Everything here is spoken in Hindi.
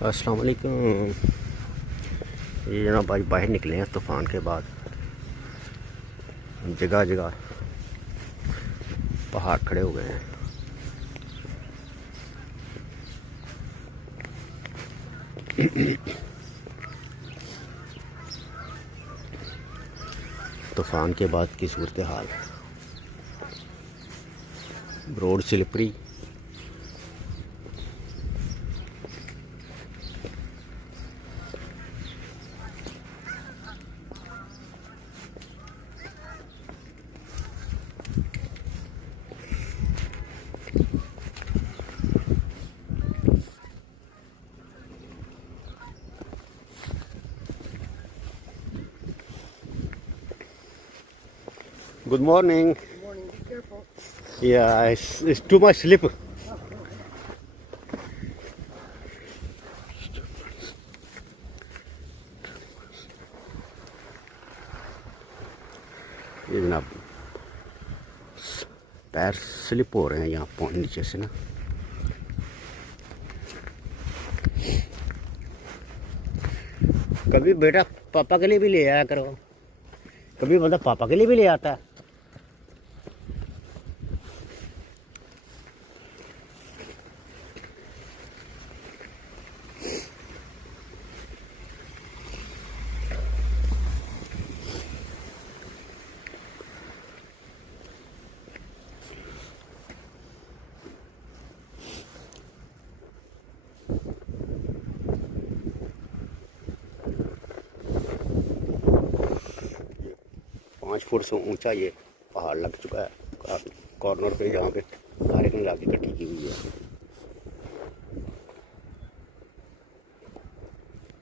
अस्सलाम वालेकुम। ये जनाब भाई बाहर निकले हैं तूफ़ान के बाद। जगह जगह पहाड़ खड़े हो गए हैं। तूफ़ान के बाद की सूरत हाल, road slippery. Good morning. Good morning, be careful. Yeah, it's too much slip. ये जनाब पैर स्लिप हो रहे हैं यहाँ पानी नीचे से ना। कभी बेटा पापा के लिए भी ले आया करो, कभी मतलब पापा के लिए भी ले आता है। पाँच फुट से ऊंचा ये पहाड़ लग चुका है कॉर्नर पे, जहाँ पे सारे इलाके इकट्ठी की हुई है।